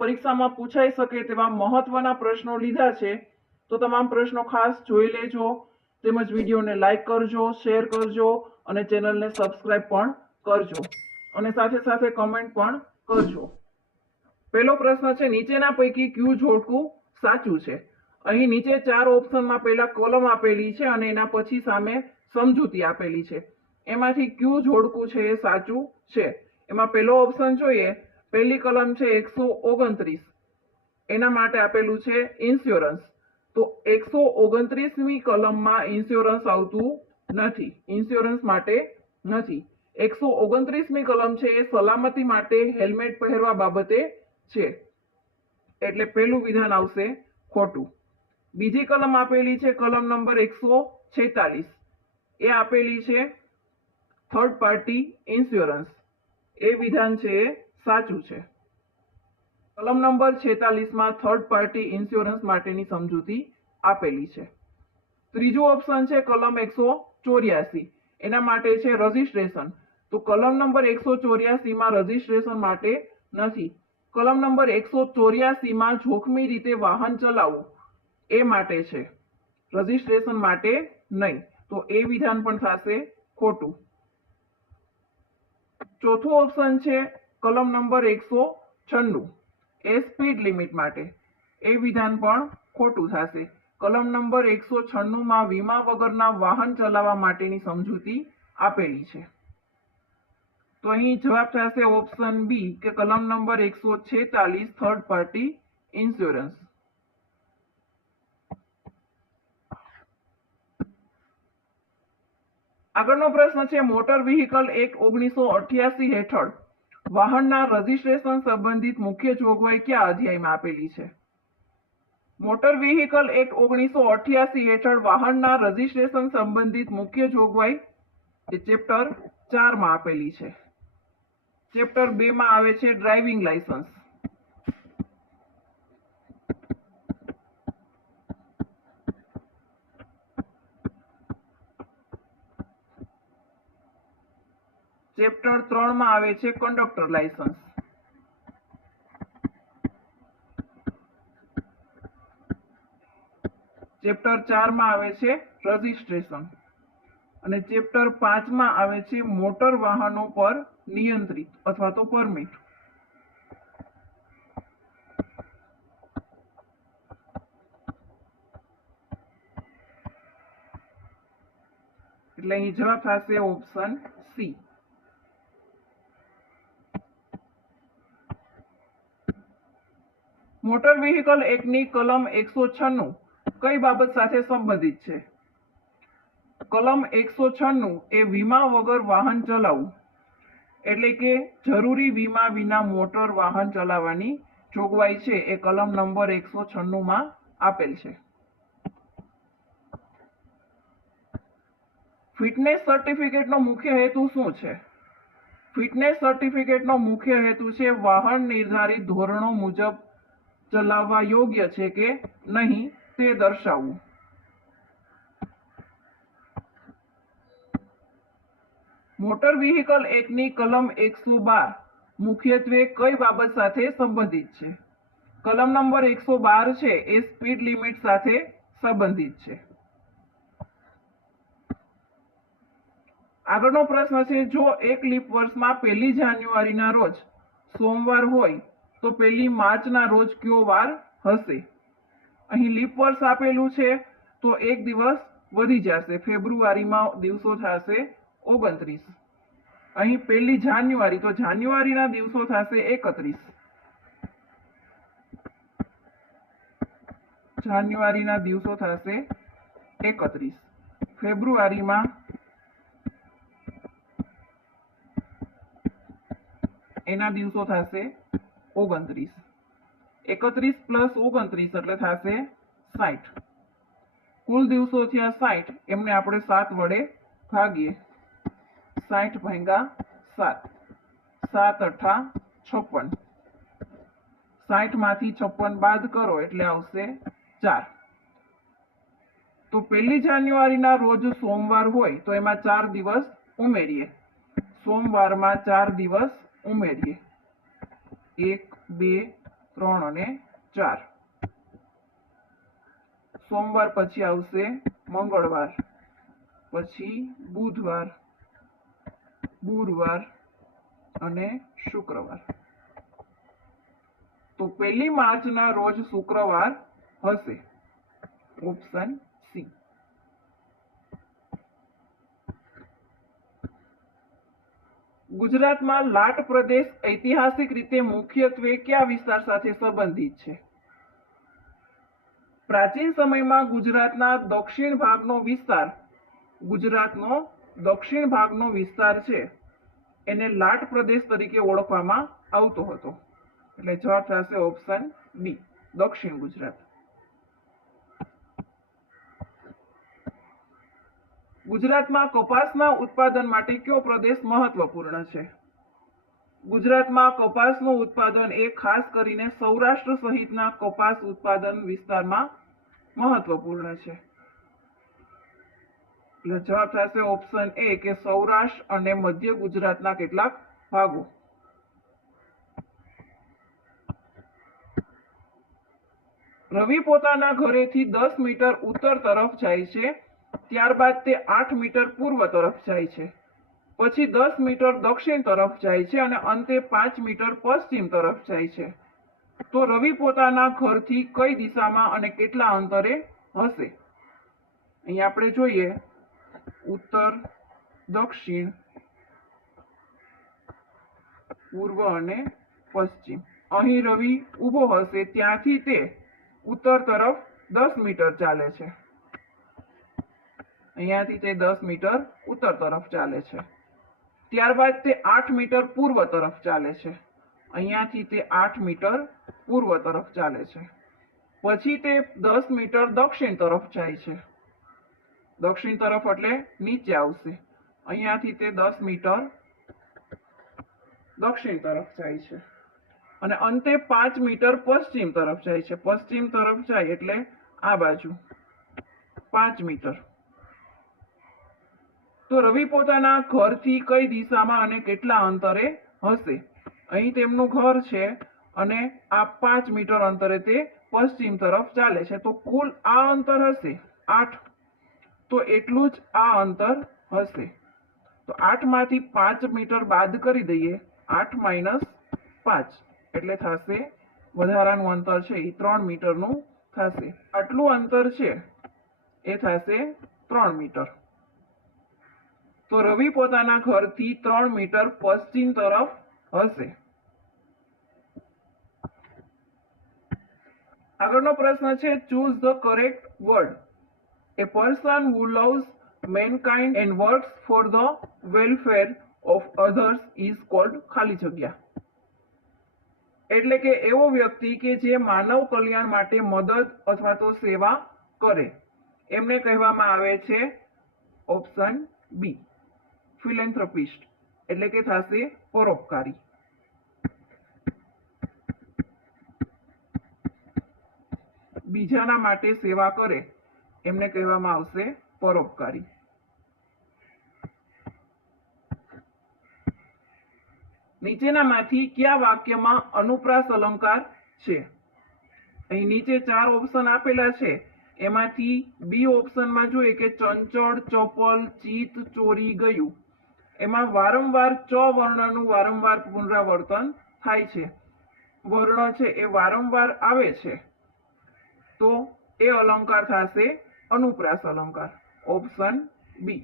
પરીક્ષામાં પૂછાઈ શકે તેવા મહત્વના પ્રશ્નો લીધા છે, તો તમામ પ્રશ્નો ખાસ જોઈ લેજો. તેમજ વિડીયોને લાઈક કરજો, શેર કરજો અને ચેનલને સબસ્ક્રાઇબ પણ કરજો અને સાથે સાથે કમેન્ટ પણ કરજો. પહેલો પ્રશ્ન છે, નીચેના પૈકી કયું જોડકું સાચું છે? અહીં નીચે 4 ઓપ્શનમાં પહેલા કોલમ આપેલી છે અને એના પછી સામે સમજૂતી આપેલી છે. એમાંથી કયું જોડકું છે એ સાચું છે? એમાં પહેલો ઓપ્શન જોઈએ, પહેલી કલમ છે 129, એના માટે આપેલું છે ઇન્સ્યોરન્સ. તો 129મી કલમમાં ઇન્સ્યોરન્સ આવતું નથી, ઇન્સ્યોરન્સ માટે નથી. 129મી કલમ છે એ સલામતી માટે હેલ્મેટ પહેરવા બાબતે છે, એટલે પહેલું વિધાન આવશે ખોટું. બીજી કલમ આપેલી છે કલમ નંબર 146, એ આપેલી છે થર્ડ પાર્ટી ઇન્સ્યોરન્સ. એ વિધાન છે એ સાચું છે. કલમ નંબર 46માં થર્ડ પાર્ટી ઇન્સ્યોરન્સ માટેની સમજૂતી આપેલી છે. ત્રીજો ઓપ્શન છે કલમ 184, એના માટે છે રજીસ્ટ્રેશન. તો કલમ નંબર 184માં રજીસ્ટ્રેશન માટે નથી. કલમ નંબર 184માં જોખમી રીતે વાહન ચલાવવું એ માટે છે, રજીસ્ટ્રેશન માટે નહીં. તો એ વિધાન પણ થશે ખોટું. ચોથું ઓપ્શન છે કલમ નંબર 196, એ સ્પીડ લિમિટ માટે. એ વિધાન પણ ખોટું થશે. કલમ નંબર 196માં વીમા વગરના વાહન ચલાવવા માટેની સમજૂતી આપેલી છે. તો અહીં જવાબ થશે ઓપ્શન બી કે કલમ નંબર 146 થર્ડ પાર્ટી ઇન્સ્યોરન્સ. આગળનો પ્રશ્ન છે, મોટર વ્હીકલ એક્ટ 1988 હેઠળ વાહનના રજીસ્ટ્રેશન સંબંધિત મુખ્ય જોગવાઈ કયા અધ્યાયમાં આપેલી છે? મોટર વ્હીકલ એક્ટ 1988 હેઠળ વાહનના રજીસ્ટ્રેશન સંબંધિત મુખ્ય જોગવાઈ એ ચેપ્ટર 4 માં આપેલી છે. ચેપ્ટર 2 માં આવે છે ડ્રાઇવિંગ લાયસન્સ. ચેપ્ટર 3 માં આવે છે કંડક્ટર લાયસન્સ. ચેપ્ટર 4 માં આવે છે રજીસ્ટ્રેશન અને ચેપ્ટર 5 માં આવે છે મોટર વાહનો પર નિયંત્રિત અથવા તો પરમિટ. એટલે અહીં જવાબ થશે ઓપ્શન સી. મોટર વ્હીકલ એક્ટની કલમ 196 કઈ બાબત સાથે સંબંધિત છે? કલમ 196 એ વીમા વગર વાહન ચલાવવું, એટલે કે જરૂરી વીમા વિના મોટર વાહન ચલાવવાની જોગવાઈ છે, એ કલમ નંબર 196માં આપેલ છે. ફિટનેસ સર્ટિફિકેટનો મુખ્ય હેતુ શું છે? ફિટનેસ સર્ટિફિકેટનો મુખ્ય હેતુ છે વાહન નિર્ધારિત ધોરણો મુજબ ચલાવવા યોગ્ય છે કે નહીં તે દર્શાવવું. મોટર વ્હીકલ એક્ટની કલમ 112 મુખ્યત્વે કઈ બાબત સાથે સંબંધિત છે? કલમ નંબર 112 છે એ સ્પીડ લિમિટ સાથે સંબંધિત છે. આગળનો પ્રશ્ન છે, જો એક લીપ વર્ષમાં 1 જાન્યુઆરીના રોજ સોમવાર હોય તો 1 માર્ચના રોજ કયો વાર હશે? અહીં લીપ વર્ષ આપેલું છે તો એક દિવસ વધી જશે, ફેબ્રુઆરીમાં દિવસો થશે 29. અહીં 1 જાન્યુઆરી, તો જાન્યુઆરીના દિવસો થશે 31. જાન્યુઆરીના દિવસો થશે 31. ફેબ્રુઆરીમાં એના દિવસો થશે 29. 31 પ્લસ 29 એટલે થશે 60. કુલ દિવસો થયા 60, એમને આપણે 7 વડે ભાગીએ. 60 ભાગ્યા 7, 7 અઠા 56. 60 માંથી 56 બાદ કરો એટલે આવશે 4. તો 1 જાન્યુઆરીના રોજ સોમવાર હોય તો એમાં 4 દિવસ ઉમેરીએ. સોમવારમાં 4 દિવસ ઉમેરીએ. 1 2 3 અને 4. સોમવાર પછી આવશે મંગળવાર, પછી બુધવાર, ગુરુવાર અને શુક્રવાર. તો 1 માર્ચના રોજ શુક્રવાર હશે. Option C. ગુજરાતમાં લાટ પ્રદેશ ઐતિહાસિક રીતે મુખ્યત્વે કયા વિસ્તાર સાથે સંબંધિત છે? પ્રાચીન સમયમાં ગુજરાતનો દક્ષિણ ભાગનો વિસ્તાર છે એને લાટ પ્રદેશ તરીકે ઓળખવામાં આવતો હતો. એટલે જવાબ થશે ઓપ્શન બી, દક્ષિણ ગુજરાત. ગુજરાતમાં કપાસના ઉત્પાદન માટે કયો પ્રદેશ મહત્વપૂર્ણ છે? ગુજરાતમાં કપાસનું ઉત્પાદન એ ખાસ કરીને સૌરાષ્ટ્ર સહિતના કપાસ ઉત્પાદન વિસ્તારમાં મહત્વપૂર્ણ છે. એટલે જવાબ થશે ઓપ્શન એ કે સૌરાષ્ટ્ર અને મધ્ય ગુજરાતના કેટલાક ભાગો. રવિ પોતાના ઘરેથી 10 મીટર ઉત્તર તરફ જાય છે, ત્યારબાદ તે 8 મીટર પૂર્વ તરફ જાય છે, પછી 10 મીટર દક્ષિણ તરફ જાય છે અને અંતે 5 મીટર પશ્ચિમ તરફ જાય છે. તો રવિ પોતાના ઘરથી કઈ દિશામાં અને કેટલા અંતરે હશે? અહીં આપણે જોઈએ ઉત્તર, દક્ષિણ, પૂર્વ અને પશ્ચિમ. અહીં રવિ ઊભો હશે ત્યાંથી તે ઉત્તર તરફ 10 મીટર ચાલે છે. અહીંયાથી તે 10 મીટર ઉત્તર તરફ ચાલે છે. ત્યારબાદ તે 8 મીટર પૂર્વ તરફ ચાલે છે. અહીંયાથી તે 8 મીટર પૂર્વ તરફ ચાલે છે. પછી તે 10 મીટર દક્ષિણ તરફ જાય છે. દક્ષિણ તરફ એટલે નીચે આવશે. અહીંયાથી તે 10 મીટર દક્ષિણ તરફ જાય છે અને અંતે 5 મીટર પશ્ચિમ તરફ જાય છે. પશ્ચિમ તરફ જાય એટલે આ બાજુ 5 મીટર. તો રવિ પોતાના ઘરથી કઈ દિશામાં અને કેટલા અંતરે હશે? અહીં તેમનું ઘર છે અને આ 5 મીટર અંતરે તે પશ્ચિમ તરફ ચાલે છે. તો કુલ આ અંતર હશે 8. તો એટલું જ આ અંતર હશે. તો 8 માંથી 5 મીટર બાદ કરી દઈએ, 8 માઇનસ 5 એટલે થશે વધારાનું અંતર છે એ 3 મીટરનું થશે. આટલું અંતર છે એ થશે 3 મીટર. તો રવિ પોતાના ઘરથી 3 મીટર પશ્ચિમ તરફ હશે. આગળનો પ્રશ્ન છે choose the correct word. A person who loves mankind and works for the welfare of others is called ખાલી જગ્યા. એટલે કે એવો વ્યક્તિ કે જે માનવ કલ્યાણ માટે મદદ અથવા તો સેવા કરે એમને કહેવામાં આવે છે ઓપ્શન બી, ફિલેન્થ્રોપિસ્ટ. એટલે કે થશે પરોપકારી. બીજાના માટે સેવા કરે એમને કહેવામાં આવશે પરોપકારી. નીચેનામાંથી કયા વાક્યમાં અનુપ્રાસ અલંકાર છે? અહીં નીચે 4 ઓપ્શન આપેલા છે. એમાંથી બી ઓપ્શનમાં જોઈએ કે ચંચળ, ચપલ, ચિત, ચોરી, ગયું. એમાં વારંવાર ચ વર્ણનું વારંવાર પુનરાવર્તન થાય છે. વર્ણ છે એ વારંવાર આવે છે તો એ અલંકાર થશે અનુપ્રાસ અલંકાર. Option B.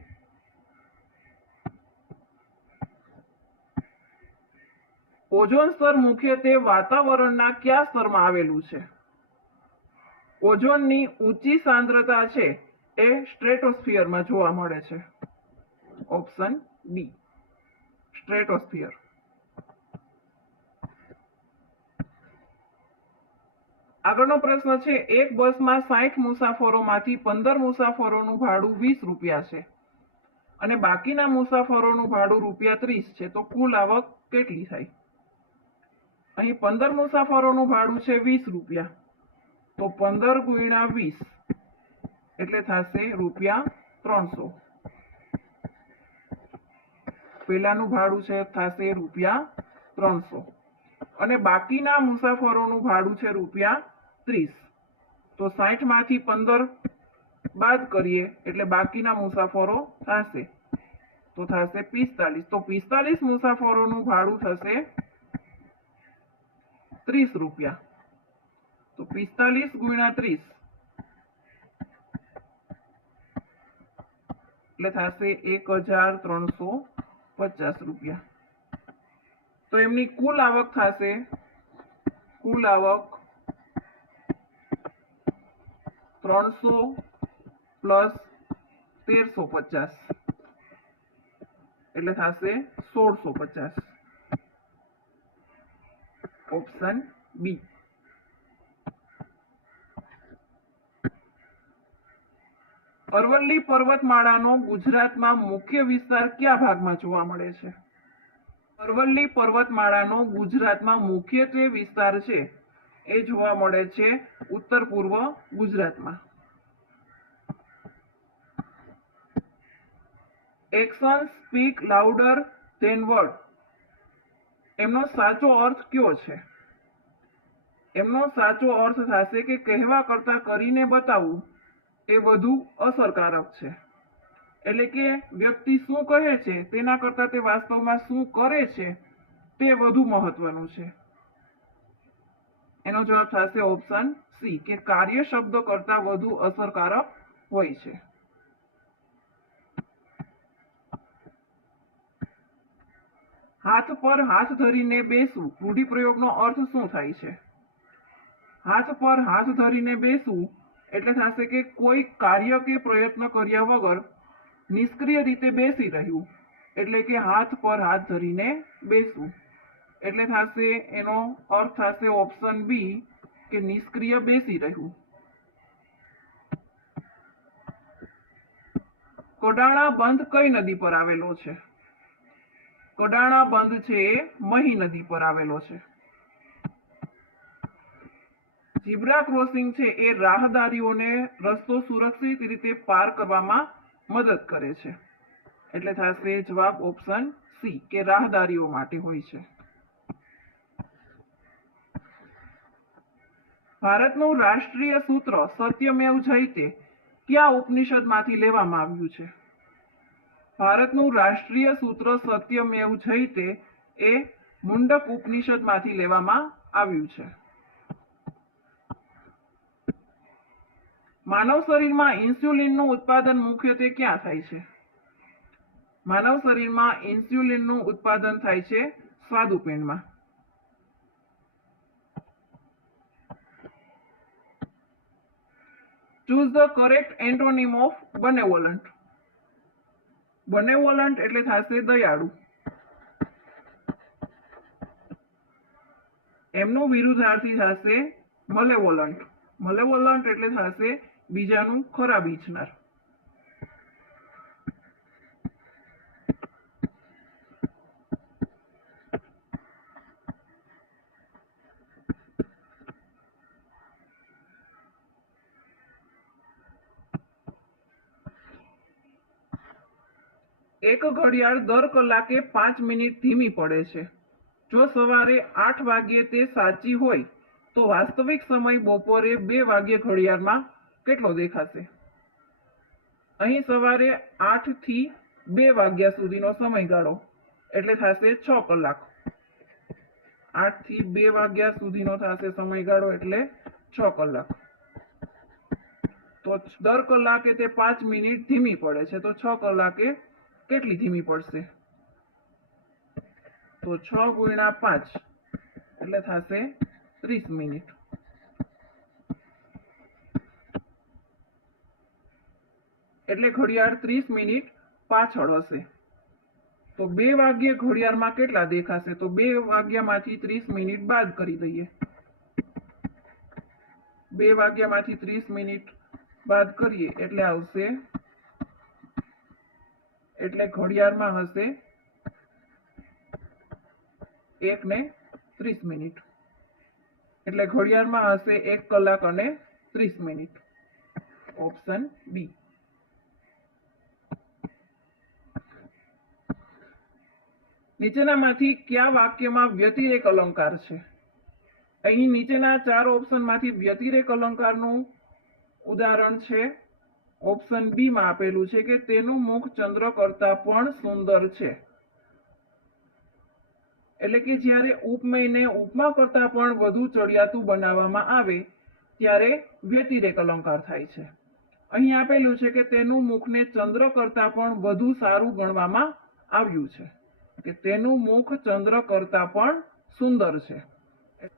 ઓઝોન સ્તર મુખ્યત્વે વાતાવરણના કયા સ્તરમાં આવેલું છે? ઓઝોનની ઊંચી સાંદ્રતા છે એ સ્ટ્રેટોસ્ફિયરમાં જોવા મળે છે. Option B, stratosphere. આગળનો પ્રશ્ન છે એક બસમાં 60 મુસાફરોમાંથી 15 મુસાફરોનું ભાડું 20 રૂપિયા છે અને બાકીના મુસાફરોનું ભાડું ₹30 છે. તો કુલ આવક કેટલી થાય? અહીં 15 મુસાફરોનું ભાડું છે 20 રૂપિયા. તો 15 ગુણ્યા 20 એટલે થશે ₹300. પહેલાનું ભાડું છે થશે ₹300 અને બાકીના મુસાફરોનું ભાડું છે ₹30. તો 60 માંથી 15 બાદ કરીએ એટલે બાકીના મુસાફરો થશે તો થશે 45. તો 45 મુસાફરોનું ભાડું થશે ₹30. તો 45 ગુણ્યા 30 એટલે થશે ₹1350. તો એમની કુલ આવક થશે કુલ આવક 300 પ્લસ 1350 એટલે થશે 1650. Option B. અરવલ્લી પર્વતમાળાનો ગુજરાતમાં મુખ્ય વિસ્તાર કયા ભાગમાં જોવા મળે છે? અરવલ્લી પર્વતમાળાનો ગુજરાતમાં મુખ્યત્વે વિસ્તાર છે એ જોવા મળે છે ઉત્તર પૂર્વ ગુજરાતમાં. Action speak louder than word એમનો સાચો અર્થ કયો છે? એમનો સાચો અર્થ થશે કે કહેવા કરતાં કરીને બતાવવું એ વધુ અસરકારક છે. એટલે કે વ્યક્તિ શું કહે છે તેના કરતાં તે વાસ્તવમાં શું કરે છે તે વધુ મહત્વનું છે. એનો જવાબ થશે ઓપ્શન સી કે કાર્ય શબ્દ કરતાં વધુ અસરકારક હોય છે. હાથ પર હાથ ધરીને બેસવું રૂઢિપ્રયોગનો અર્થ શું થાય છે? હાથ પર હાથ ધરીને બેસવું એટલે થશે કે કોઈ કાર્ય કે પ્રયત્ન કર્યા વગર નિષ્ક્રિય રીતે બેસી રહ્યું એટલે કે હાથ પર હાથ ધરીને બેસવું. એટલે થશે એનો અર્થ થશે ઓપ્શન બી કે નિષ્ક્રિય બેસી રહ્યું. કડાણા બંધ કઈ નદી પર આવેલો છે? કડાણા બંધ છે એ મહી નદી પર આવેલો છે. ઝીબ્રા ક્રોસિંગ છે એ રાહદારીઓને રસ્તો સુરક્ષિત રીતે પાર કરવામાં મદદ કરે છે. એટલે થશે જવાબ ઓપ્શન સી કે રાહદારીઓ માટે હોય છે. ભારતનું રાષ્ટ્રીય સૂત્ર સત્યમેવ જયતે કયા ઉપનિષદમાંથી લેવામાં આવ્યું છે? ભારતનું રાષ્ટ્રીય સૂત્ર સત્યમેવ જયતે એ મુંડક ઉપનિષદમાંથી લેવામાં આવ્યું છે. માનવ શરીરમાં ઇન્સ્યુલિનનું ઉત્પાદન મુખ્યત્વે ક્યાં થાય છે? માનવ શરીરમાં ઇન્સ્યુલિનનું ઉત્પાદન થાય છે સ્વાદુપિંડમાં. Choose the correct antonym of benevolent. Benevolent એટલે થશે દયાળુ. એમનું વિરુદ્ધાર્થી થશે મલેવોલન્ટ. મલેવોલન્ટ એટલે થશે બીજાનું ખરાબ ઈચ્છનાર. એક ઘડિયાળ દર કલાકે 5 મિનિટ ધીમી પડે છે. જો સવારે 8 વાગ્યે તે સાચી હોય તો વાસ્તવિક સમય બપોરે 2 વાગ્યે ઘડિયાળમાં કેટલો દેખાશે? અહીં સવારે 8 થી 2 વાગ્યા સુધીનો સમયગાળો એટલે થશે 6 કલાક. 8 થી 2 વાગ્યા સુધીનો થશે સમયગાળો એટલે 6 કલાક. તો દર કલાકે તે 5 મિનિટ ધીમી પડે છે તો 6 કલાકે કેટલી ધીમી પડશે? તો 6 ગુણ્યા 5 એટલે થશે 30 મિનિટ. એટલે ઘડિયાળ 30 મિનિટ પાછળ હશે. તો 2 વાગ્યે ઘડિયાળમાં કેટલા દેખાશે? તો 2 વાગ્યામાંથી 30 મિનિટ બાદ કરી દઈએ. 2 વાગ્યામાંથી 30 મિનિટ બાદ કરીએ એટલે આવશે એટલે ઘડિયાળમાં હશે 1:30 મિનિટ. એટલે ઘડિયાળમાં હશે 1 કલાક અને 30 મિનિટ. Option B. નીચેનામાંથી કયા વાક્યમાં વ્યતિરેક અલંકાર છે? અહીં નીચેના 4 ઓપ્શનમાંથી વ્યતિરેક અલંકારનું ઉદાહરણ છે. ઓપ્શન બી માં આપેલું છે કે તેનું મુખ ચંદ્ર કરતા પણ સુંદર છે. એટલે કે જ્યારે ઉપમેયને ઉપમા કરતા પણ વધુ ચડિયાતું બનાવવામાં આવે ત્યારે વ્યતિરેક અલંકાર થાય છે. અહીં આપેલું છે કે તેનું મુખને ચંદ્ર કરતા પણ વધુ સારું ગણવામાં આવ્યું છે, કે તેનું મુખ ચંદ્ર કરતા પણ સુંદર છે,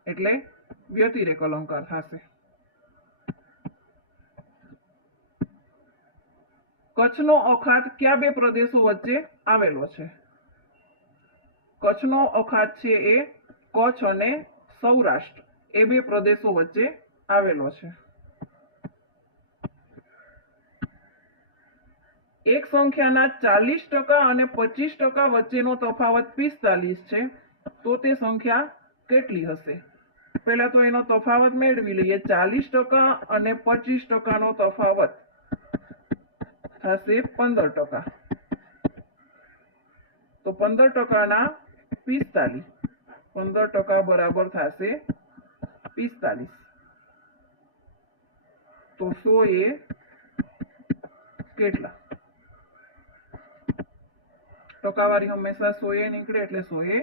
એટલે વ્યતિરેક અલંકાર થશે. કચ્છનો અખાત કયા બે પ્રદેશો વચ્ચે આવેલો છે? કચ્છનો અખાત છે એ કચ્છ અને સૌરાષ્ટ્ર એ બે પ્રદેશો વચ્ચે આવેલો છે. એક સંખ્યાના 40% અને 25% વચ્ચેનો તફાવત 45 છે, તો તે સંખ્યા કેટલી હશે? પહેલા તો એનો તફાવત મેળવી લઈએ. 40% અને 25%નો તફાવત થશે 15%. તો 15%ના 45, 15% બરાબર થશે 45. તો 100 એ કેટલા? ટકાવારી હંમેશા 100 એ નીકળે, એટલે 100 એ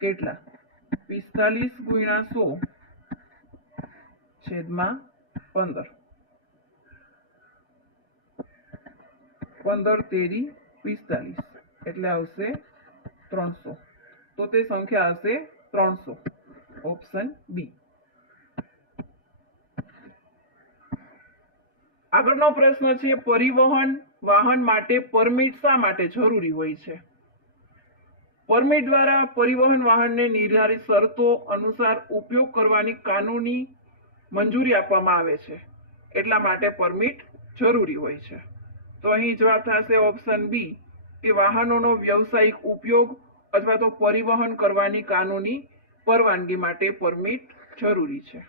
કેટલા? 45 ગુણ્યા 100 છેદમાં 15. 15 તેરી 45, એટલે આવશે 300. તો તે સંખ્યા હશે 300. Option B. આગળનો પ્રશ્ન છે, પરિવહન વાહન માટે પરમિટ શા માટે જરૂરી હોય છે? પરમિટ દ્વારા પરિવહન વાહનને નિર્ધારિત શરતો અનુસાર ઉપયોગ કરવાની કાનૂની મંજૂરી આપવામાં આવે છે, એટલા માટે પરમિટ જરૂરી હોય છે. તો અહીં જવાબ થશે ઓપ્શન બી, કે વાહનોનો વ્યવસાયિક ઉપયોગ અથવા તો પરિવહન કરવાની કાનૂની પરવાનગી માટે પરમિટ જરૂરી છે.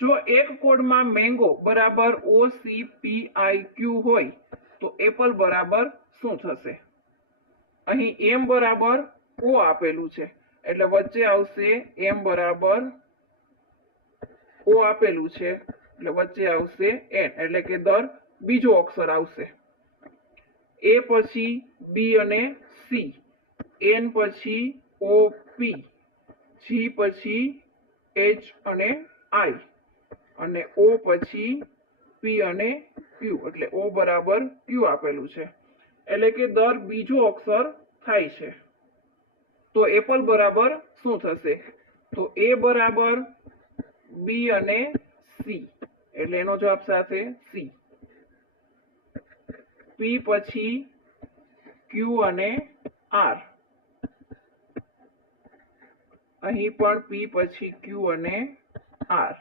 જો એક કોડમાં મેંગો બરાબર OCPIQ હોય તો એપલ બરાબર શું થશે? અહીં એમ બરાબર O આપેલું છે, એટલે વચ્ચે આવશે એમ બરાબર O આપેલું છે, એટલે વચ્ચે આવશે N, એટલે કે દર બીજો અક્ષર આવશે. એ પછી બી અને સી, એન પછી OP, જી પછી H અને I, અને O પછી P અને Q, એટલે O બરાબર Q આપેલું છે, એટલે કે દર બીજો અક્ષર થાય છે. તો એપલ બરાબર શું થશે? તો એ બરાબર બી અને સી, એટલે એનો જવાબ સાથે સી. પી પછી ક્યુ અને આર, અહીં પણ પી પછી ક્યુ અને આર.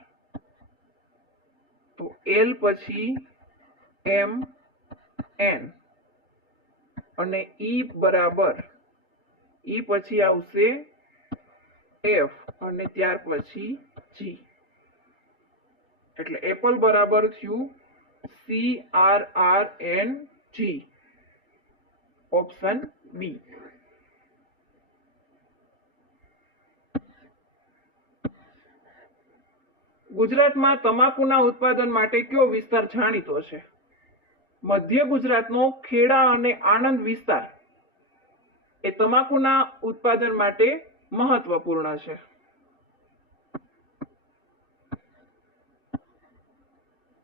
તો એલ પછી એમ એન, અને ઈ બરાબર ઈ પછી આવશે એફ, અને ત્યાર પછી જી, એટલે એપલ બરાબર થયું CRRNG. Option B. ગુજરાતમાં તમાકુના ઉત્પાદન માટે કયો વિસ્તાર જાણીતો છે? મધ્ય ગુજરાતનો ખેડા અને આણંદ વિસ્તાર એ તમાકુના ઉત્પાદન માટે મહત્વપૂર્ણ છે.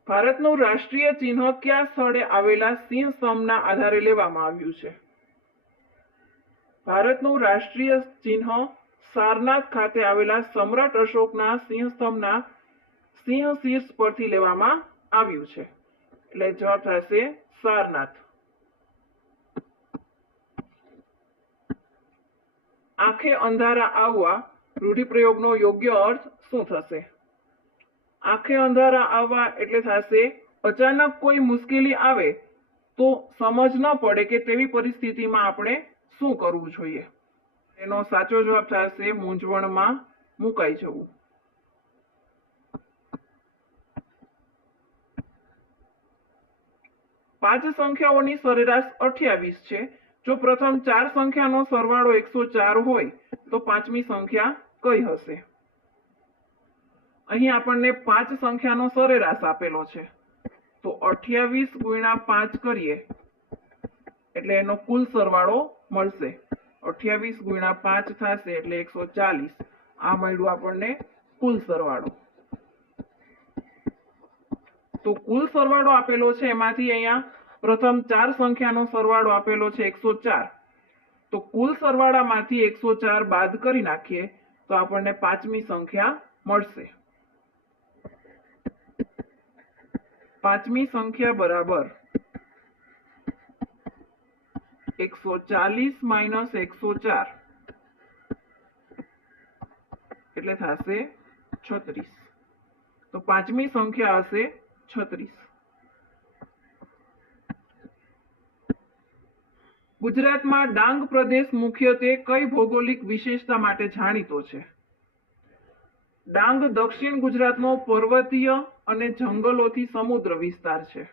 ભારતનું રાષ્ટ્રીય ચિહ્ન કયા સ્થળે આવેલા સિંહ સ્તંભના આધારે લેવામાં આવ્યું છે? ભારતનું રાષ્ટ્રીય ચિહ્ન સારનાથ ખાતે આવેલા સમ્રાટ અશોકના સિંહ સ્તંભના સિંહ શીર્ષ પરથી લેવામાં આવ્યું છે, એટલે જવાબ થશે સારનાથ. આંખે અંધારા આવવા રૂઢિપ્રયોગનો યોગ્ય અર્થ શું થશે? આંખે અંધારા આવવા એટલે થશે અચાનક કોઈ મુશ્કેલી આવે તો સમજ ન પડે કે તેવી પરિસ્થિતિમાં આપણે શું કરવું જોઈએ. એનો સાચો જવાબ થશે મૂંઝવણમાં મુકાઈ જવું. 5 સંખ્યાઓની સરેરાશ 28 છે. જો પ્રથમ 4 સંખ્યાનો સરવાળો 104 હોય તો પાંચમી સંખ્યા કઈ હશે? અહીં આપણને 5 સંખ્યાનો સરેરાશ આપેલો છે, તો 28 ગુણ્યા 5 કરીએ એટલે એનો કુલ સરવાળો મળશે. 28 ગુણ્યા 5 થશે એટલે 140. આ મળ્યું આપણને કુલ સરવાળો. તો કુલ સરવાળો આપેલો છે, એમાંથી અહીંયા પ્રથમ 4 સંખ્યાનો સરવાળો આપેલો છે 104. તો કુલ સરવાળામાંથી 104 બાદ કરી નાખીએ તો આપણને પાંચમી સંખ્યા મળશે. પાંચમી સંખ્યા બરાબર 140 માઇનસ 104 એટલે થશે 36. તો પાંચમી સંખ્યા હશે 36. ગુજરાતમાં ડાંગ પ્રદેશ મુખ્યત્વે કઈ ભૌગોલિક વિશેષતા માટે જાણીતો છે? ડાંગ દક્ષિણ ગુજરાતનો પર્વતીય અને જંગલોથી સમુદ્ર વિસ્તાર છે.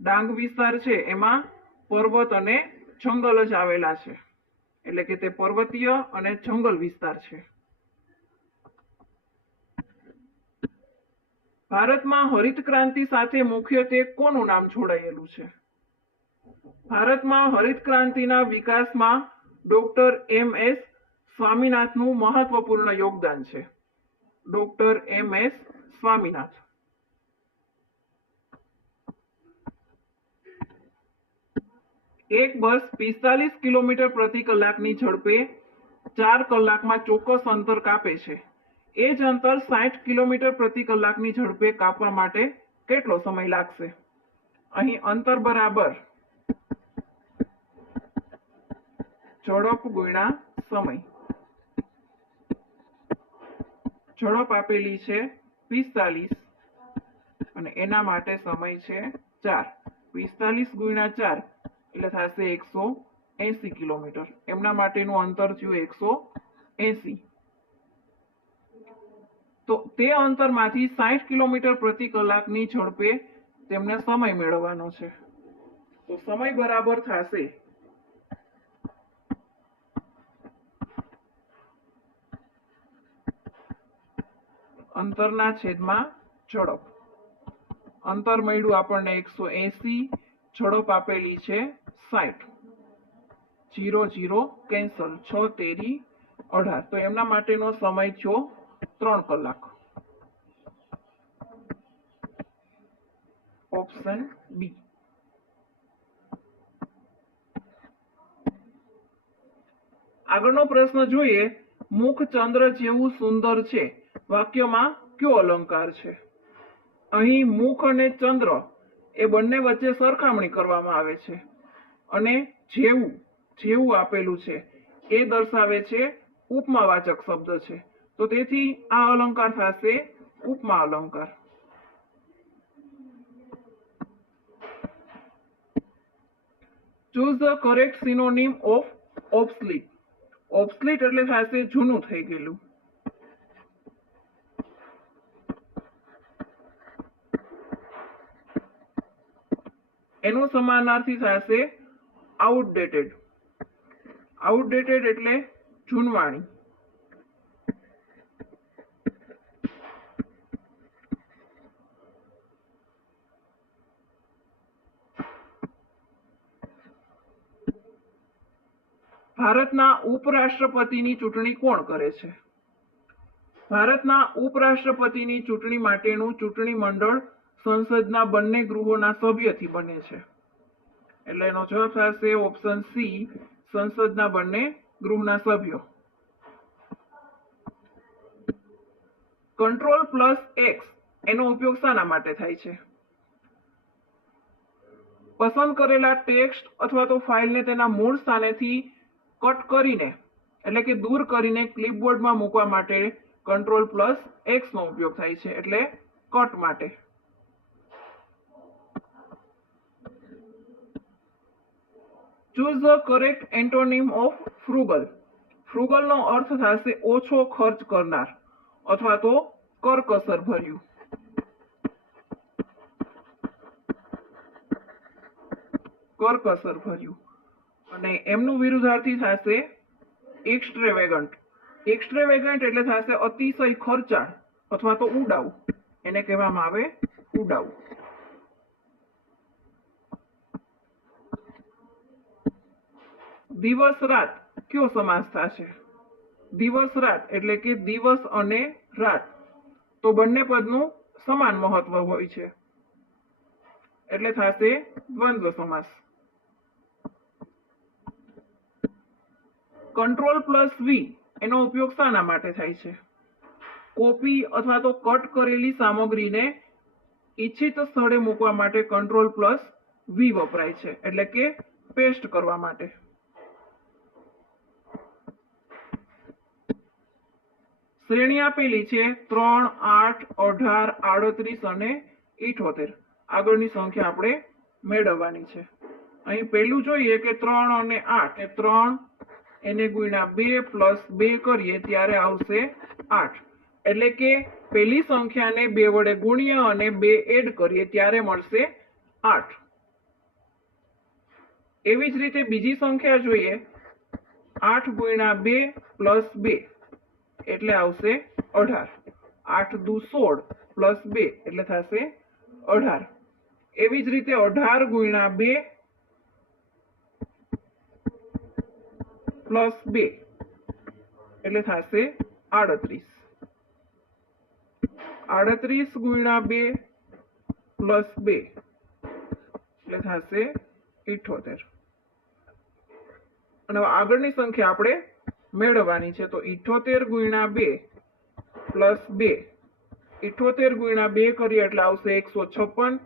ડાંગ વિસ્તાર છે એમાં પર્વત અને જંગલ જ આવેલા છે, એટલે કે તે પર્વતીય અને જંગલ વિસ્તાર છે. ભારતમાં હરિત ક્રાંતિ સાથે મુખ્યત્વે કોનું નામ જોડાયેલું છે? ભારતમાં હરિત ક્રાંતિના વિકાસમાં ડોક્ટર એમ.એસ. સ્વામીનાથનનું મહત્વપૂર્ણ યોગદાન છે. Doctor M S. સ્વામીનાથ. એક બસ 45 કિલોમીટર પ્રતિ કલાકની ઝડપે 4 કલાકમાં ચોક્કસ અંતર કાપે છે. એ જ અંતર 60 કિલોમીટર પ્રતિ કલાકની ઝડપે કાપવા માટે કેટલો સમય લાગશે? અહીં અંતર બરાબર ઝડપ ગુણ્યા સમય. ઝડપ આપેલી છે 45 અને એના માટે સમય છે 4. 45 ગુણ્યા 4 એટલે થશે 180 કિલોમીટર. એમના માટેનું અંતર થયું 180. તો તે અંતરમાંથી 60 કિલોમીટર પ્રતિ કલાકની ઝડપે તેમને સમય મેળવવાનો છે. તો સમય બરાબર થશે અંતરના છેદમાં ઝડપ. અંતર મળ્યું આપણને 180, ઝડપ આપેલી છે 60. 0 0 કેન્સલ. 6 તેરી 18. તો એમના માટેનો સમય થયો 3 કલાક. Option B. આગળનો પ્રશ્ન જોઈએ. મુખ ચંદ્ર જેવું સુંદર છે વાક્યમાં કયો અલંકાર છે? અહીં મુખ અને ચંદ્ર એ બંને વચ્ચે સરખામણી કરવામાં આવે છે અને જેવું જેવું આપેલું છે એ દર્શાવે છે ઉપમાવાચક શબ્દ છે. તો તેથી આ અલંકાર થશે ઉપમા અલંકાર. Choose the correct synonym of obsolete. Obsolete એટલે થશે જૂનું થઈ ગયેલું. એનું સમાનાર્થી થશે આઉટડેટેડ. આઉટડેટેડ એટલે જૂનવાણી. ભારતના ઉપરાષ્ટ્રપતિની ચૂંટણી કોણ કરે છે? ભારતના ઉપરાષ્ટ્રપતિની ચૂંટણી માટેનું ચૂંટણી મંડળ સંસદના બંને ગૃહોના સભ્યથી બને છે. એટલે એનો જવાબ થશે ઓપ્શન સી, સંસદના બંને ગૃહના સભ્યો. કંટ્રોલ પ્લસ એક્સ એનો ઉપયોગ શાના માટે થાય છે? પસંદ કરેલા ટેક્સ્ટ અથવા તો ફાઇલને તેના મૂળ સ્થાનેથી કટ કરીને એટલે કે દૂર કરીને ક્લિપબોર્ડમાં મૂકવા માટે કંટ્રોલ પ્લસ એક્સ નો ઉપયોગ થાય છે, એટલે કટ માટે. Choose the correct antonym of frugal. Frugal નો અર્થ થશે ઓછો ખર્ચ કરનાર અથવા તો કરકસર ભર્યું. કરકસર ભર્યું. અને એમનું વિરુદ્ધાર્થી થશે એક્સ્ટ્રેવેગન્ટ. એક્સ્ટ્રેવેગન્ટ એટલે થશે અતિશય ખર્ચાળ અથવા તો ઉડાઉ. એને કહેવામાં આવે ઉડાઉ. દિવસ રાત કયો સમાસ થશે? દિવસ રાત એટલે કે દિવસ અને રાત. તો બંને પદનું સમાન મહત્વ હોય છે એટલે થશે દ્વંદ્વ સમાસ. કંટ્રોલ પ્લસ વી એનો ઉપયોગ શાના માટે થાય છે? કોપી અથવા તો કટ કરેલી સામગ્રીને ઈચ્છિત સ્થળે મૂકવા માટે કંટ્રોલ પ્લસ વી વપરાય છે એટલે કે પેસ્ટ કરવા માટે. શ્રેણી આપેલી છે 3, 8, 18, 38 અને 78. આગળની સંખ્યા આપણે મેળવવાની છે. અહીં પહેલું જોઈએ કે 3 અને 8 એ 3 એને ગુણ્યા 2 પ્લસ 2 કરીએ ત્યારે આવશે 8. એટલે કે પહેલી સંખ્યાને 2 વડે ગુણીએ અને 2 એડ કરીએ ત્યારે મળશે 8. એવી જ રીતે બીજી સંખ્યા જોઈએ 8 ગુણ્યા 2 પ્લસ 2 એટલે આવશે 18. 8 દુ 16 પ્લસ 2 એટલે થશે 18. એવી જ રીતે 18 ગુણ્યા 2 પ્લસ 2 એટલે થશે 38. 38 ગુણ્યા 2 પ્લસ 2 એટલે થશે 78. અને આગળની સંખ્યા આપણે મેળવવાની છે. તો 78 ગુણ્યા 2 પ્લસ 2, 78 ગુણ્યા 2 કરીએ એટલે આવશે 156.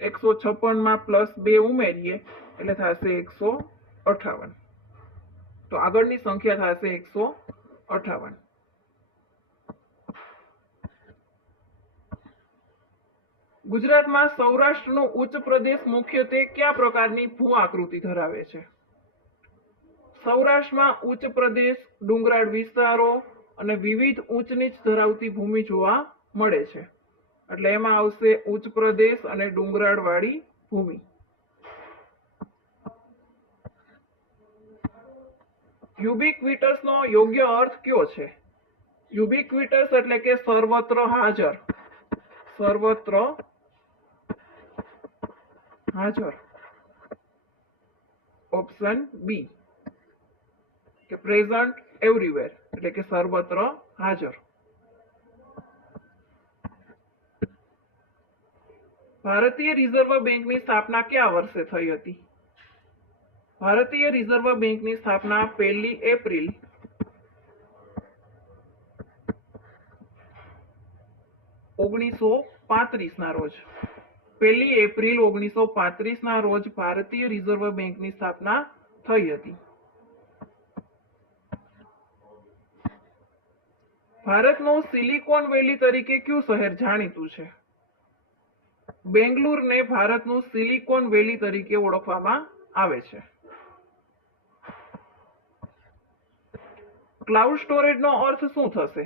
156 માં પ્લસ 2 ઉમેરીએ એટલે થશે 158. તો આગળની સંખ્યા થશે 158. ગુજરાતમાં સૌરાષ્ટ્રનો ઉચ્ચ પ્રદેશ મુખ્યત્વે કયા પ્રકારની ભૂ આકૃતિ ધરાવે છે? સૌરાષ્ટ્રમાં ઉચ્ચ પ્રદેશ, ડુંગરાળ વિસ્તારો અને વિવિધ ઊંચ નીચ ધરાવતી ભૂમિ જોવા મળે છે. એટલે એમાં આવશે ઉચ્ચ પ્રદેશ અને ડુંગરાળ વાળી ભૂમિ. યુબિક્વિટસનો યોગ્ય અર્થ કયો છે? યુબિક્વિટસ એટલે કે સર્વત્ર હાજર. સર્વત્ર હાજર. ઓપ્શન બી કે પ્રેઝન્ટ એવરીવેર એટલે કે સર્વત્ર હાજર. ભારતીય રિઝર્વ બેંકની સ્થાપના કયા વર્ષે થઈ હતી? ભારતીય રિઝર્વ બેંકની સ્થાપના 1 એપ્રિલ 1935 ના રોજ. 1 એપ્રિલ 1935 ના રોજ ભારતીય રિઝર્વ બેંકની સ્થાપના થઈ હતી. ભારતનું સિલિકોન વેલી તરીકે કયું શહેર જાણીતું છે? બેંગ્લોરને ભારતનું સિલિકોન વેલી તરીકે ઓળખવામાં આવે છે. ક્લાઉડ સ્ટોરેજનો અર્થ શું થશે?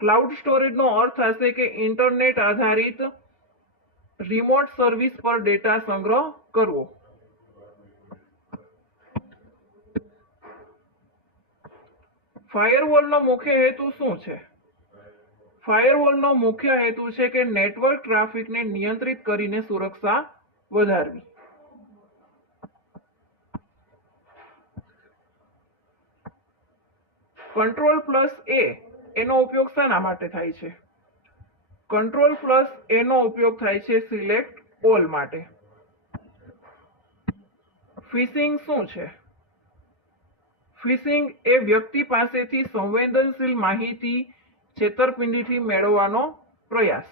ક્લાઉડ સ્ટોરેજનો અર્થ થશે કે ઇન્ટરનેટ આધારિત રિમોટ સર્વિસ પર ડેટા સંગ્રહ કરવો. ફાયરવોલનો મુખ્ય હેતુ શું છે? ફાયરવોલનો મુખ્ય હેતુ છે કે નેટવર્ક ટ્રાફિકને નિયંત્રિત કરીને સુરક્ષા વધારવી. કંટ્રોલ પ્લસ એ એનો ઉપયોગ શાના માટે થાય છે? કંટ્રોલ પ્લસ એનો ઉપયોગ થાય છે સિલેક્ટ ઓલ માટે. ફિશિંગ શું છે? ફિશિંગ એ વ્યક્તિ પાસેથી સંવેદનશીલ માહિતી છેતરપિંડીથી મેળવવાનો પ્રયાસ.